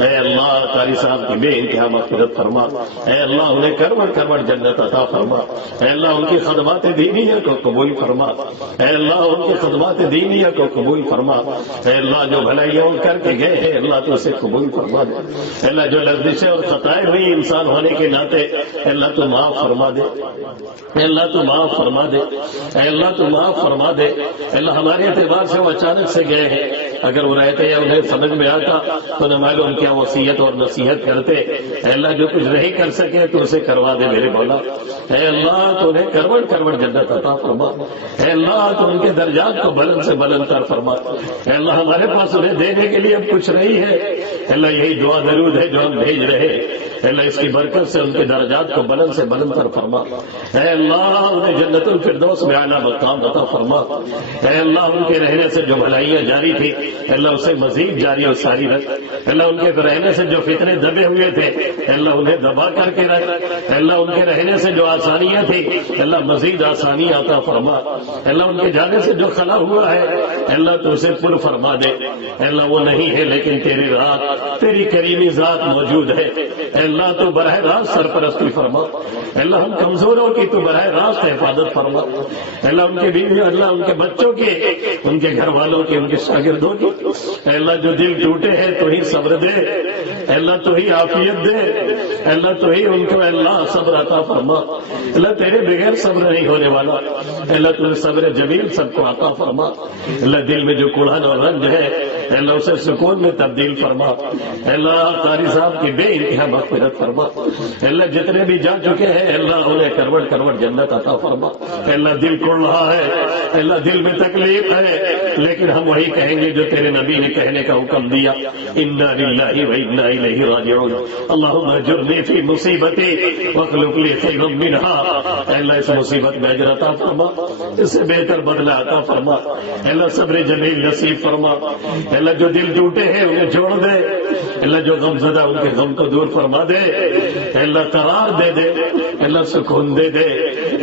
اے اللہ قاری صاحب کی بے انتہا مغفرت فرما، اے اللہ انہیں کروڑ کروڑ جنت عطا فرما، اے اللہ ان کی خدمات دینیہ کو قبول فرما، اے اللہ ان کی خدمات دینیہ کو قبول فرما، اے اللہ جو بھلائیوں کر کے گئے ہیں اللہ تو اسے قبول فرما دے، اے اللہ جو لغزشیں اور خطائیں ہوئی انسان ہونے کے ناطے اے اللہ تو معاف فرما دے، اے اللہ تو معاف فرما دے، اے اللہ تو معاف فرما دے، اے اللہ ہمارے اعتبار سے وہ اچانک سے گئے ہیں، اگر وہ رہتے یا انہیں سمجھ میں آتا تو نہ معلوم کیا وصیت اور نصیحت کرتے، اے اللہ جو کچھ نہیں کر سکے تو اسے کروا دے میرے مولا، اے اللہ تو انہیں کروڑ کروڑ جنت عطا فرما، اے اللہ تو ان کے درجات کو بلند سے بلند کر فرما، اے اللہ ہمارے پاس انہیں دینے کے لیے اب کچھ نہیں ہے، اے اللہ یہی دعا درود ہے جو ہم بھیج رہے ہیں، اے اللہ اس کی برکت سے ان کے درجات کو بلند سے بلند کر فرما، اے اللہ انہیں جنت الفردوس میں اعلیٰ مقام عطا فرما، اے اللہ ان کے رہنے سے جو بھلائیاں جاری تھی اے اللہ اسے مزید جاری اور ساری رکھ، اے اللہ ان کے رہنے سے جو فتنے دبے ہوئے تھے اے اللہ انہیں دبا کر کے رکھ، اے اللہ ان کے رہنے سے جو آسانیاں تھی اے اللہ مزید آسانی عطا فرما، اے اللہ ان کے جانے سے جو خلا ہوا ہے اے اللہ تو اسے پر فرما دے، اے اللہ وہ نہیں ہے لیکن تیری رات تیری کریمی ذات موجود ہے، اے اللہ تو براہ راست سرپرستی فرما، اے اللہ ہم کمزوروں کی تو براہ راست حفاظت فرما، اے اللہ ان کے بیویوں اللہ ان کے بچوں کی ان کے گھر والوں کی ان کے شاگردوں کی، اے اللہ جو دل ٹوٹے ہیں تو ہی صبر دے، اے اللہ تو ہی عافیت دے، اے اللہ تو ہی ان کو اے اللہ صبر عطا فرما، اے اللہ تیرے بغیر صبر نہیں ہونے والا، اے اللہ تو صبر جمیل سب کو عطا فرما، اے اللہ دل میں جو کوڑھن اور رنج ہے اے اللہ اسے سکون میں تبدیل فرما، اے اللہ قاری صاحب کی بے انتہا مغفرت فرما، اے اللہ جتنے بھی جا چکے ہیں اے اللہ انہیں کروڑ کروڑ جنت عطا فرما، اے اللہ دل کوڑ رہا ہے اے اللہ دل میں تکلیف ہے لیکن ہم وہی کہیں گے جو تیرے نبی نے کہنے کا حکم دیا، انا للہ و انا الیہ راجعون، اللہم اجرنی فی مصیبتی واخلف لی خیرا منہا، اے اللہ اس مصیبت میں اجر عطا فرما، اس سے بہتر بدلہ عطا فرما، اے اللہ صبر جمیل نصیب فرما، اے اللہ جو دل ٹوٹے ہیں انہیں چھوڑ دے، اے اللہ جو غم زدہ ان کے غم کو دور فرما دے، اے اللہ قرار دے دے، اے اللہ سکون دے دے،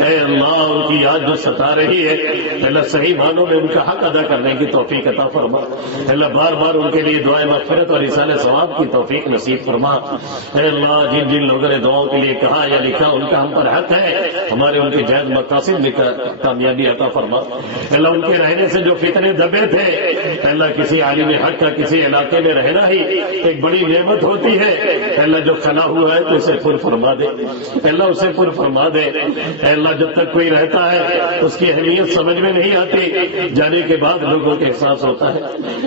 اے اللہ ان کی یاد جو ستا رہی ہے اے اللہ صحیح معنوں میں ان کا حق ادا کرنے کی توفیق عطا فرما، اے اللہ بار بار ان کے لیے دعائیں مغفرت اور ایصال ثواب کی توفیق نصیب فرما، اے اللہ جن جن لوگوں نے دعاؤں کے لیے کہا یا لکھا ان کا ہم پر حق ہے، ہمارے ان کے جائز مقاصد میں کامیابی عطا فرما، اے اللہ ان کے رہنے سے جو فتنے دبے تھے اے اللہ کسی عالم حق کا کسی علاقے میں رہنا ہی ایک بڑی نعمت ہوتی ہے، اے اللہ جو خلا ہوا ہے تو اسے پر فرما دے، اے اللہ اسے پر فرما دے، اے اللہ جب تک کوئی رہتا ہے اس کی اہمیت سمجھ میں نہیں آتی، جانے کے بعد لوگوں کے احساس ہوتا ہے،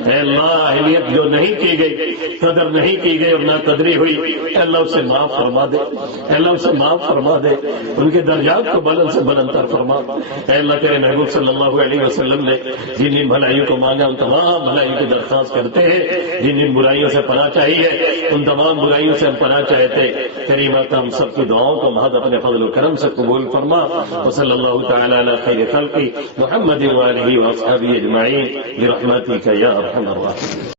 اے اللہ اہمیت جو نہیں کی گئی قدر نہیں کی گئی اور نہ قدری ہوئی اے اللہ اسے معاف فرما دے، اے اللہ اسے معاف فرما دے، ان کے درجات کو بلند سے بلند تر فرما، اے اللہ تیرے محبوب صلی اللہ علیہ وسلم نے جن جن بھلائیوں کو مانگا ان تمام بھلائیوں کی درخواست کرتے ہیں، جن جن برائیوں سے پناہ چاہیے ان تمام برائیوں سے ہم پناہ چاہتے، تیری بات ہم سب کی دعاؤں کو محض اپنے فضل و کرم سے قبول فرما، وصلی اللہ تعالی علی خیر خلقی محمد وآلہ واصحابہ اجمعین برحمتک یا ارحم الراحمین۔